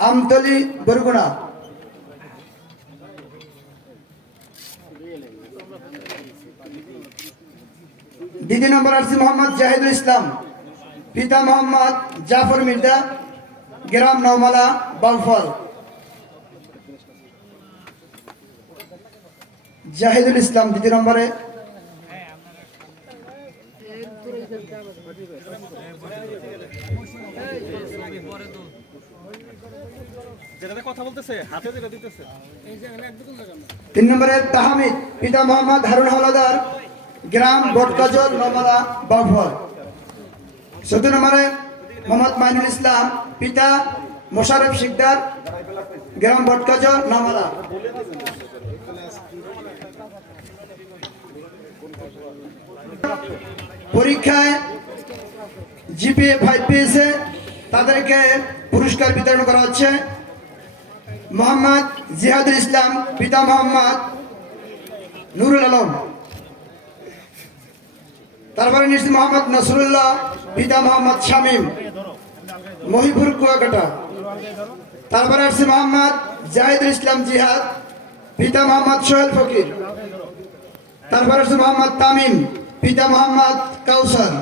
আমতলি বরগুনা। দ্বিতীয় নম্বর আসছে মোহাম্মদ জাহিদুল ইসলাম, পিতা মোহাম্মদ জাফর মির্জা, গ্রাম নওমালা বাউফল। জাহিদুল ইসলাম দ্বিতীয় নম্বরে। তিন নম্বরে তাহমিদ, পিতা মোহাম্মদ হারুন হাওলাদার, গ্রাম বটকাজল নওমালা বাউফল। চতুর্থ নম্বরে মোহাম্মদ মাইনুল ইসলাম, পিতা মোশারফ শিকদার, গ্রাম বটকাজল নওমালা। পরীক্ষায় জিপিএ 5 পেয়েছে, তাদেরকে পুরস্কার বিতরণ করা হচ্ছে। মোহাম্মদ জিহাদুল ইসলাম, পিতা মোহাম্মদ নুরুল আলম। তারপরে নিশ্চিত মোহাম্মদ নসরুল্লাহ, পিতা মোহাম্মদ শামীম, মহিপুর কুয়াকাটা। তারপরে আসছে মোহাম্মদ জাহিদুল ইসলাম জিহাদ, পিতা মোহাম্মদ সোহেল ফকির। তারপরে আসছে মোহাম্মদ তামিম, পিতা মোহাম্মদ কাউসার।